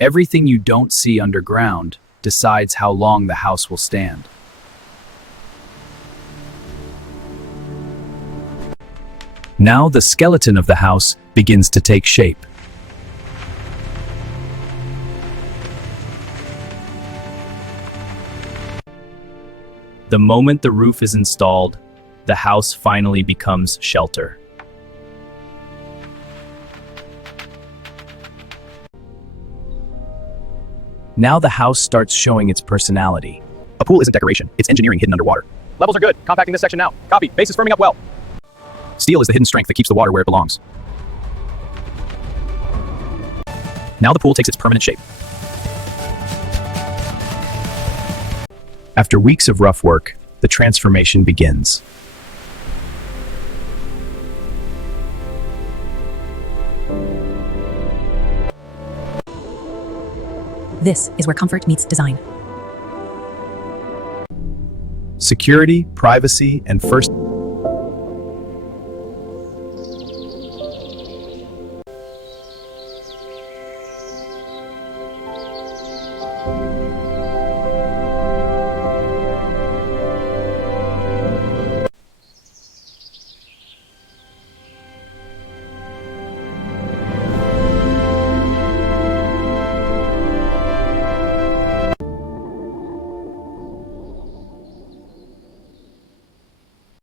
Everything you don't see underground decides how long the house will stand. Now the skeleton of the house begins to take shape. The moment the roof is installed, the house finally becomes shelter. Now the house starts showing its personality. A pool isn't decoration, it's engineering hidden underwater. Levels are good. Compacting this section now. Copy. Base is firming up well. Steel is the hidden strength that keeps the water where it belongs. Now the pool takes its permanent shape. After weeks of rough work, the transformation begins. This is where comfort meets design. Security, privacy, and first